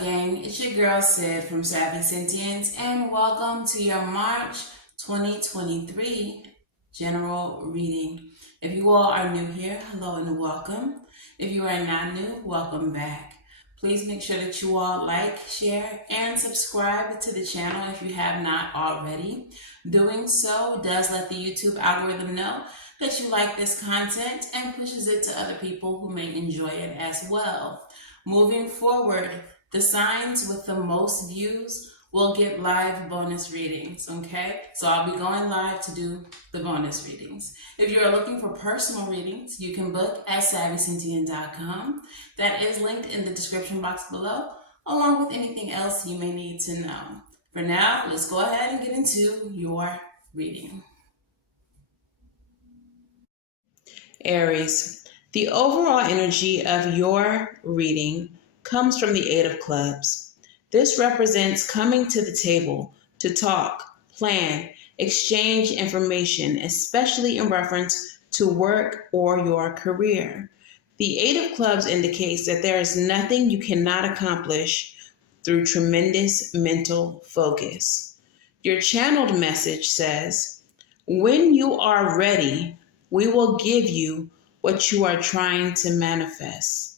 up, gang? It's your girl Sid from Savy, Sentient, and welcome to your March 2023 general reading. If you all are new here, hello and welcome. If you are not new, welcome back. Please make sure that you all like, share, and subscribe to the channel if you have not already. Doing so does let the YouTube algorithm know that you like this content and pushes it to other people who may enjoy it as well. Moving forward, the signs with the most views will get live bonus readings, okay? So I'll be going live to do the bonus readings. If you're looking for personal readings, you can book at SavySentient.com. That is linked in the description box below, along with anything else you may need to know. For now, let's go ahead and get into your reading. Aries, the overall energy of your reading comes from the Eight of Clubs. This represents coming to the table to talk, plan, exchange information, especially in reference to work or your career. The Eight of Clubs indicates that there is nothing you cannot accomplish through tremendous mental focus. Your channeled message says, when you are ready, we will give you what you are trying to manifest.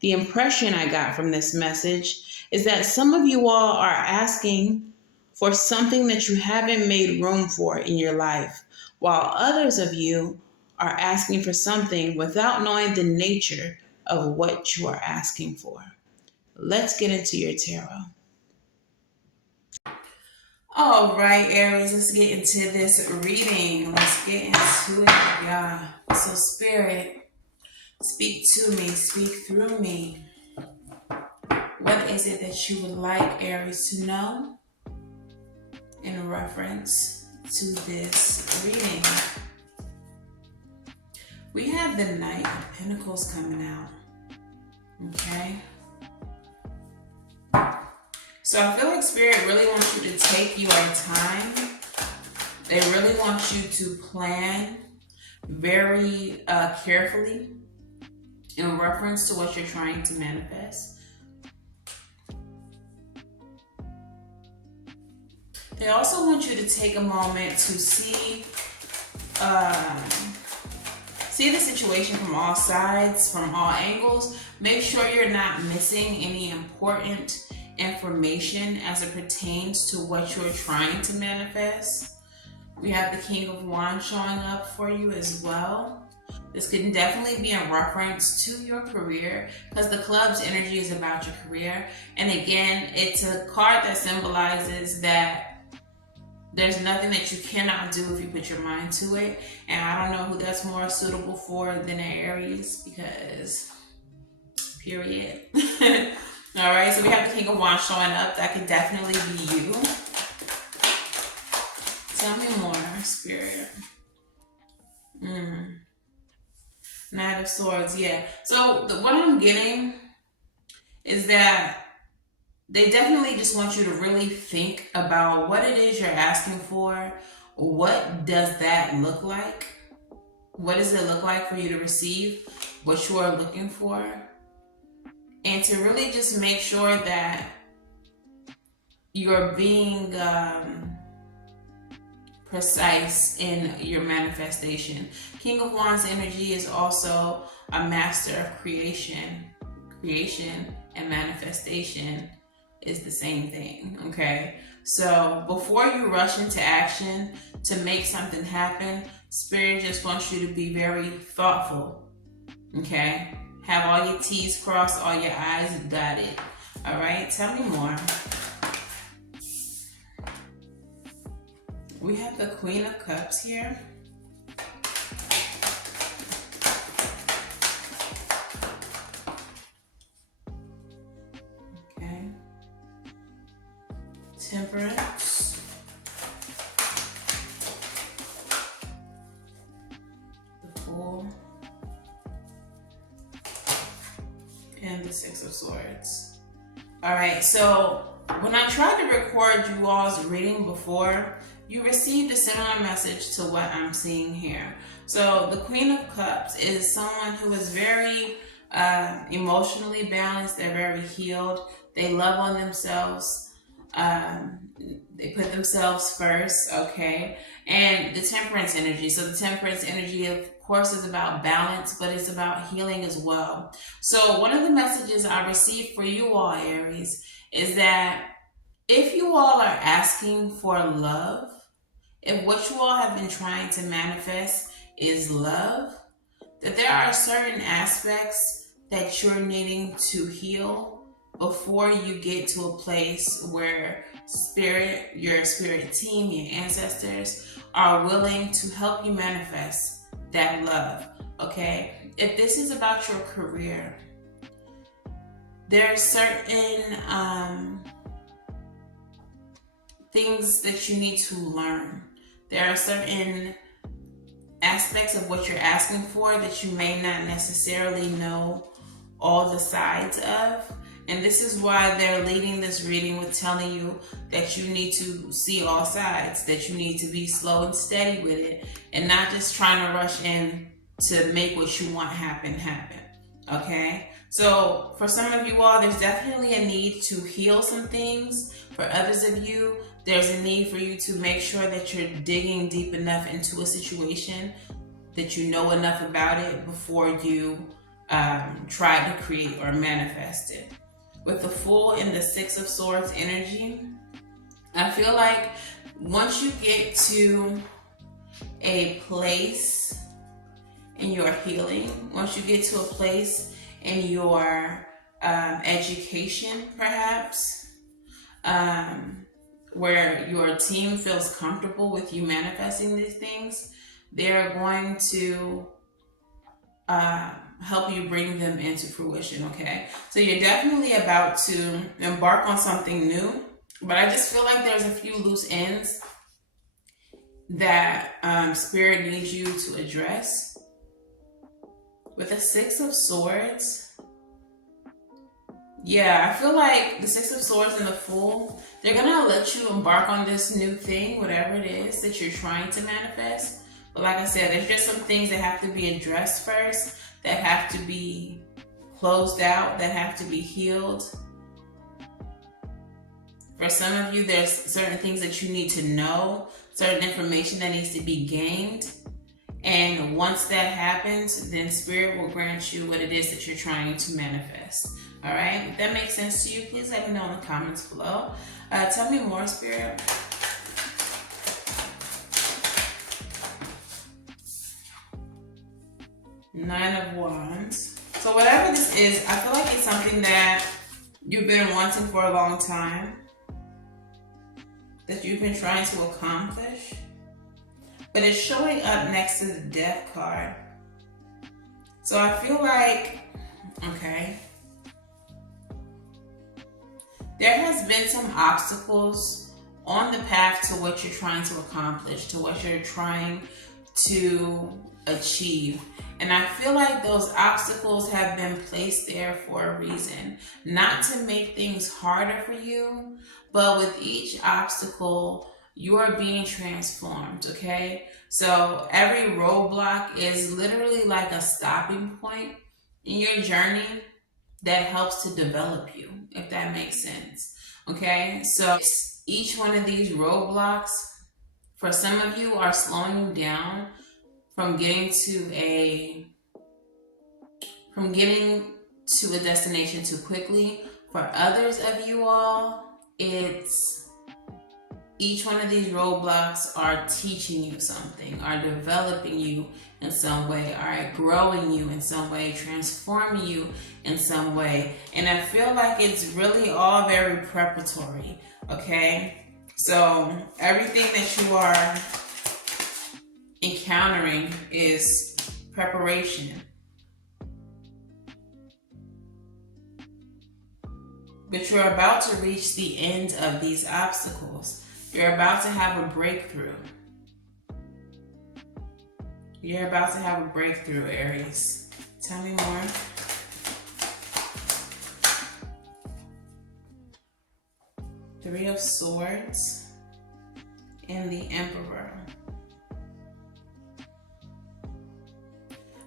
The impression I got from this message is that some of you all are asking for something that you haven't made room for in your life, while others of you are asking for something without knowing the nature of what you are asking for. Let's get into your tarot. All right, Aries, let's get into this reading. Let's get into it, y'all. So, Spirit, speak to me, speak through me. What is it that you would like Aries to know in reference to this reading? We have the Knight of Pentacles coming out, okay? So I feel like Spirit really wants you to take your time. They really want you to plan very carefully in reference to what you're trying to manifest. They also want you to take a moment to see the situation from all sides, from all angles. Make sure you're not missing any important information as it pertains to what you're trying to manifest. We have the King of Wands showing up for you as well. This could definitely be in reference to your career because the club's energy is about your career. And again, it's a card that symbolizes that there's nothing that you cannot do if you put your mind to it. And I don't know who that's more suitable for than Aries because, period. All right, so we have the King of Wands showing up. That could definitely be you. Tell me more, Spirit. Knight of Swords, yeah. So what I'm getting is that they definitely just want you to really think about what it is you're asking for. What does that look like? What does it look like for you to receive what you are looking for? And to really just make sure that you're being precise in your manifestation. King of Wands energy is also a master of creation. Creation and manifestation is the same thing, okay? So before you rush into action to make something happen, Spirit just wants you to be very thoughtful, okay? Have all your T's crossed, all your I's dotted. All right, tell me more. We have the Queen of Cups here. Okay. Temperance. The Fool. And the Six of Swords. All right, so when I tried to record you all's reading before, you received a similar message to what I'm seeing here. So the Queen of Cups is someone who is very emotionally balanced. They're very healed. They love on themselves. They put themselves first, okay? And the temperance energy. So the temperance energy, of course, is about balance, but it's about healing as well. So one of the messages I received for you all, Aries, is that if you all are asking for love, if what you all have been trying to manifest is love, that there are certain aspects that you're needing to heal before you get to a place where spirit, your spirit team, your ancestors are willing to help you manifest that love. Okay? If this is about your career, there are certain things that you need to learn. There are certain aspects of what you're asking for that you may not necessarily know all the sides of. And this is why they're leading this reading with telling you that you need to see all sides, that you need to be slow and steady with it, and not just trying to rush in to make what you want happen. Okay? So for some of you all, there's definitely a need to heal some things. For others of you, there's a need for you to make sure that you're digging deep enough into a situation that you know enough about it before you try to create or manifest it. With the Fool and the Six of Swords energy, I feel like once you get to a place in your healing, once you get to a place in your education, perhaps, where your team feels comfortable with you manifesting these things, they're going to help you bring them into fruition, okay? So you're definitely about to embark on something new, but I just feel like there's a few loose ends that Spirit needs you to address. With the Six of Swords, yeah, I feel like the Six of Swords and the Fool, they're gonna let you embark on this new thing, whatever it is that you're trying to manifest. But like I said, there's just some things that have to be addressed first, that have to be closed out, that have to be healed. For some of you, there's certain things that you need to know, certain information that needs to be gained. And once that happens, then Spirit will grant you what it is that you're trying to manifest. All right? If that makes sense to you, please let me know in the comments below. Tell me more, Spirit. Nine of Wands. So whatever this is, I feel like it's something that you've been wanting for a long time, that you've been trying to accomplish, but it's showing up next to the Death card. So I feel like, okay, there has been some obstacles on the path to what you're trying to accomplish, to what you're trying to achieve. And I feel like those obstacles have been placed there for a reason. Not to make things harder for you, but with each obstacle, you are being transformed, okay? So every roadblock is literally like a stopping point in your journey that helps to develop you, if that makes sense, okay? So each one of these roadblocks, for some of you, are slowing you down from getting to a destination too quickly. For others of you all, it's each one of these roadblocks are teaching you something, are developing you in some way, are growing you in some way, transforming you in some way. And I feel like it's really all very preparatory, okay? So everything that you are encountering is preparation. But you're about to reach the end of these obstacles. You're about to have a breakthrough. You're about to have a breakthrough, Aries. Tell me more. Three of Swords and the Emperor.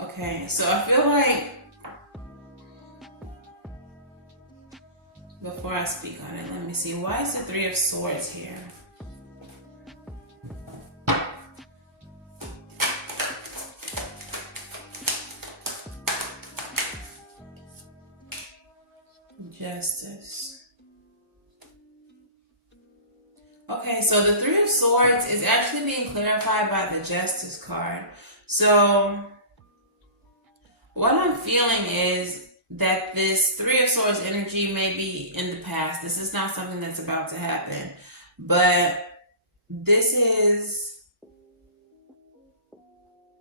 Okay, so I feel like before I speak on it, let me see. Why is the Three of Swords here? Justice. Okay, so the Three of Swords is actually being clarified by the Justice card. So what I'm feeling is that this Three of Swords energy may be in the past. This is not something that's about to happen. But this is,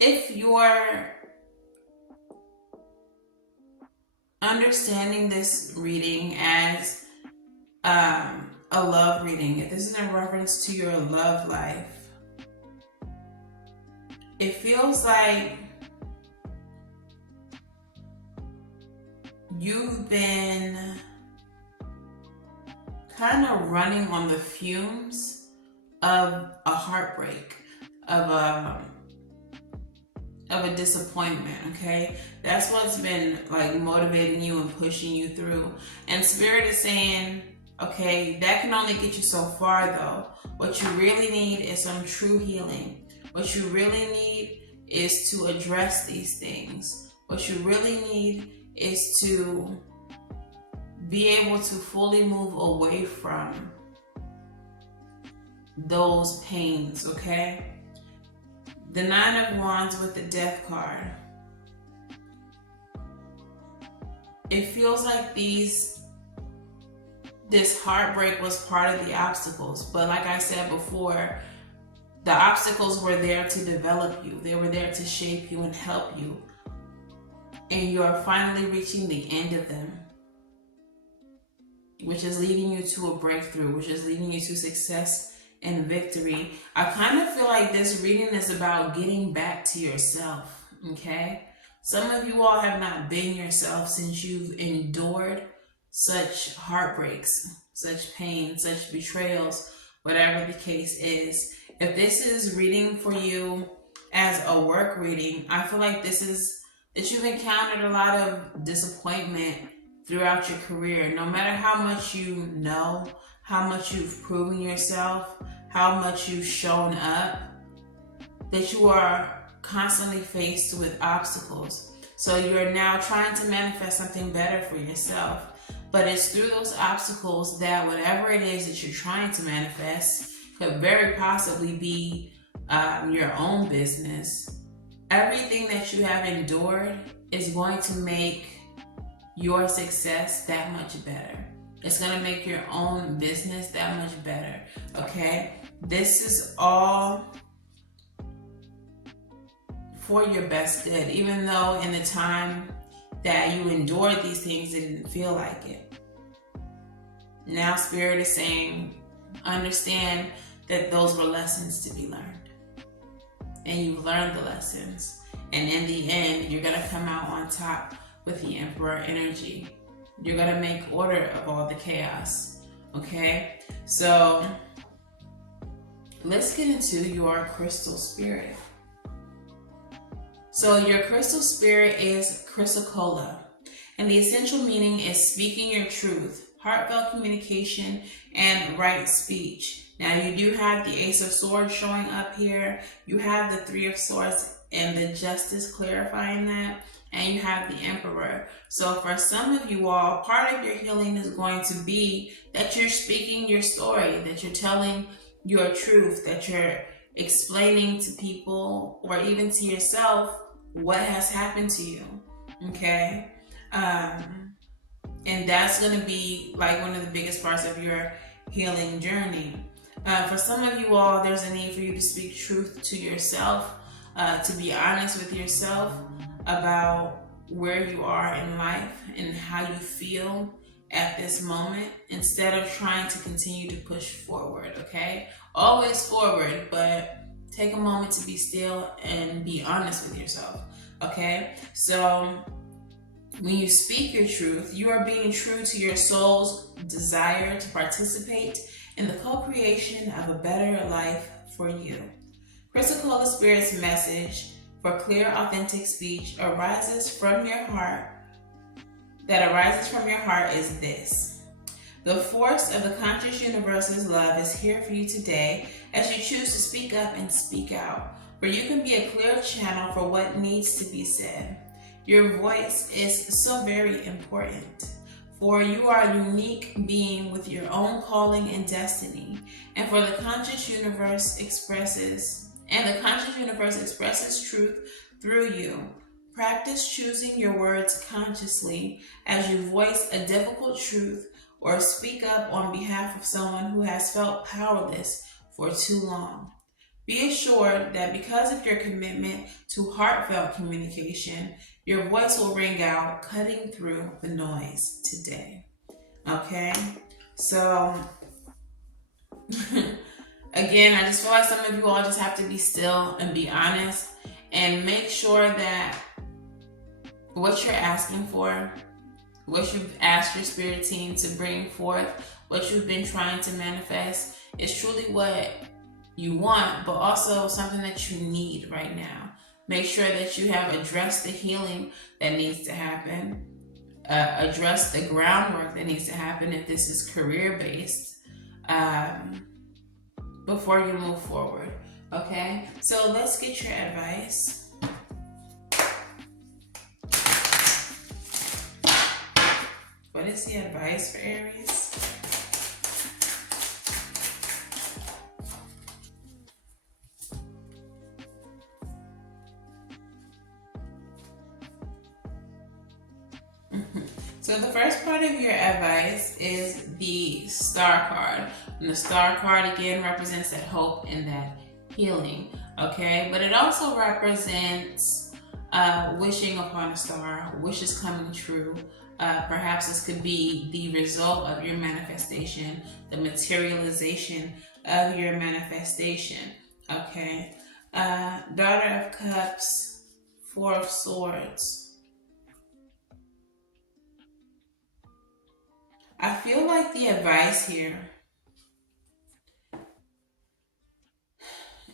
if you're understanding this reading as a love reading, if this is in reference to your love life, it feels like you've been kind of running on the fumes of a heartbreak, of a disappointment, okay? That's what's been like motivating you and pushing you through. And Spirit is saying, okay, that can only get you so far though. What you really need is some true healing. What you really need is to address these things. What you really need is to be able to fully move away from those pains, okay? The Nine of Wands with the Death card. It feels like this heartbreak was part of the obstacles. But like I said before, the obstacles were there to develop you. They were there to shape you and help you. And you're finally reaching the end of them, which is leading you to a breakthrough, which is leading you to success and victory. I kind of feel like this reading is about getting back to yourself, okay? Some of you all have not been yourself since you've endured such heartbreaks, such pain, such betrayals, whatever the case is. If this is reading for you as a work reading, I feel like this is that you've encountered a lot of disappointment throughout your career. No matter how much you know, how much you've proven yourself, how much you've shown up, that you are constantly faced with obstacles. So you're now trying to manifest something better for yourself. But it's through those obstacles that whatever it is that you're trying to manifest could very possibly be your own business. Everything that you have endured is going to make your success that much better. It's going to make your own business that much better, okay? This is all for your best good, even though in the time that you endured these things, it didn't feel like it. Now Spirit is saying, understand that those were lessons to be learned. And you've learned the lessons. And in the end, you're going to come out on top with the Emperor energy. You're going to make order of all the chaos. Okay? So let's get into your crystal spirit. So your crystal spirit is chrysocolla. And the essential meaning is speaking your truth, heartfelt communication, and right speech. Now you do have the Ace of Swords showing up here. You have the Three of Swords and the Justice clarifying that. And you have the Emperor. So for some of you all, part of your healing is going to be that you're speaking your story, that you're telling your truth, that you're explaining to people or even to yourself what has happened to you, okay? And that's going to be like one of the biggest parts of your healing journey. For some of you all, there's a need for you to speak truth to yourself, to be honest with yourself about where you are in life and how you feel at this moment, instead of trying to continue to push forward, okay? Always forward, but take a moment to be still and be honest with yourself, okay? So when you speak your truth, you are being true to your soul's desire to participate in the co-creation of a better life for you. Chrysocolla Spirit's message for clear, authentic speech arises from your heart is this: The force of the conscious universe's love is here for you today as you choose to speak up and speak out, where you can be a clear channel for what needs to be said. Your voice is so very important, for you are a unique being with your own calling and destiny, and the conscious universe expresses truth through you. Practice choosing your words consciously as you voice a difficult truth or speak up on behalf of someone who has felt powerless for too long. Be assured that because of your commitment to heartfelt communication, your voice will ring out, cutting through the noise today. Okay? So, again, I just feel like some of you all just have to be still and be honest and make sure that what you're asking for, what you've asked your spirit team to bring forth, what you've been trying to manifest is truly what you want, but also something that you need right now. Make sure that you have addressed the healing that needs to happen, address the groundwork that needs to happen if this is career-based, before you move forward, okay? So let's get your advice. What is the advice for Aries? So the first part of your advice is the Star card. And the Star card again represents that hope and that healing, okay? But it also represents wishing upon a star, wishes coming true. Perhaps this could be the result of your manifestation, the materialization of your manifestation, okay? Daughter of Cups, Four of Swords. I feel like the advice here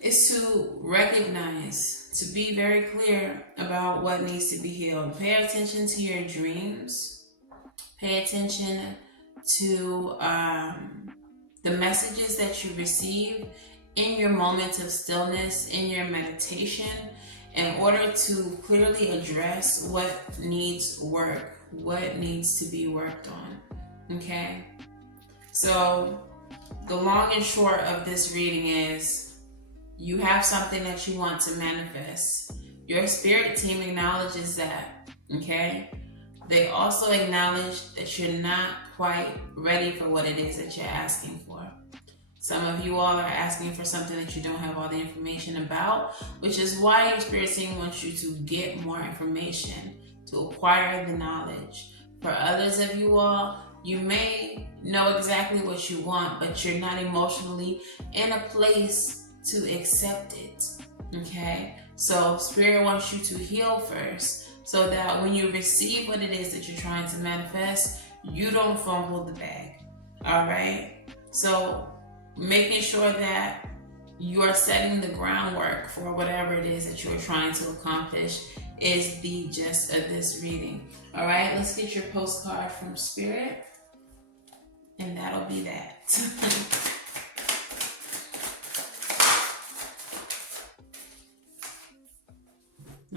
is to recognize, to be very clear about what needs to be healed. Pay attention to your dreams. Pay attention to the messages that you receive in your moments of stillness, in your meditation, in order to clearly address what needs work, what needs to be worked on, okay? So the long and short of this reading is you have something that you want to manifest. Your spirit team acknowledges that, okay? They also acknowledge that you're not quite ready for what it is that you're asking for. Some of you all are asking for something that you don't have all the information about, which is why your spirit team wants you to get more information, to acquire the knowledge. For others of you all, you may know exactly what you want, but you're not emotionally in a place to accept it, okay? So Spirit wants you to heal first so that when you receive what it is that you're trying to manifest, you don't fumble the bag, all right? So making sure that you are setting the groundwork for whatever it is that you're trying to accomplish is the gist of this reading. All right, let's get your postcard from Spirit, and that'll be that.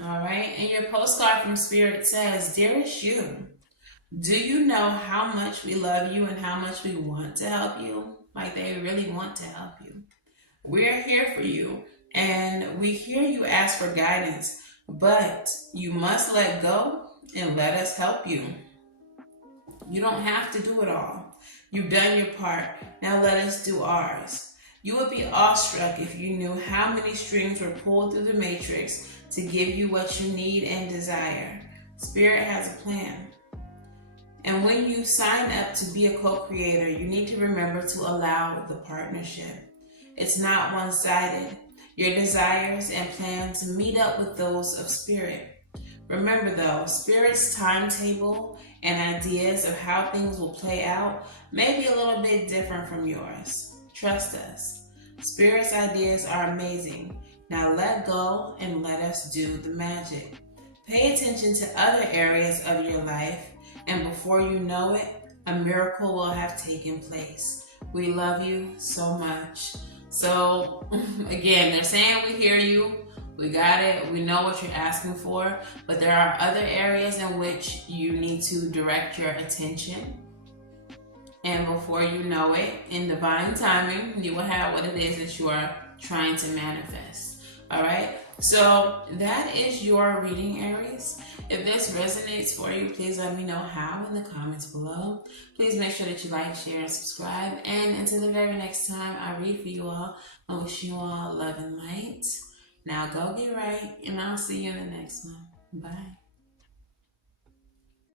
All right, and your postcard from Spirit says, Dearest you, do you know how much we love you and how much we want to help you? Like they really want to help you. We're here for you, and we hear you ask for guidance, but you must let go and let us help you. You don't have to do it all. You've done your part. Now let us do ours. You would be awestruck if you knew how many strings were pulled through the matrix to give you what you need and desire. Spirit has a plan. And when you sign up to be a co-creator, you need to remember to allow the partnership. It's not one-sided. Your desires and plans meet up with those of Spirit. Remember though, Spirit's timetable and ideas of how things will play out may be a little bit different from yours. Trust us. Spirit's ideas are amazing. Now let go and let us do the magic. Pay attention to other areas of your life, and before you know it, a miracle will have taken place. We love you so much. So again, they're saying we hear you, we got it, we know what you're asking for, but there are other areas in which you need to direct your attention. And before you know it, in divine timing, you will have what it is that you are trying to manifest. All right? So that is your reading, Aries. If this resonates for you, please let me know how in the comments below. Please make sure that you like, share, and subscribe. And until the very next time I read for you all, I wish you all love and light. Now go get right, and I'll see you in the next one. Bye.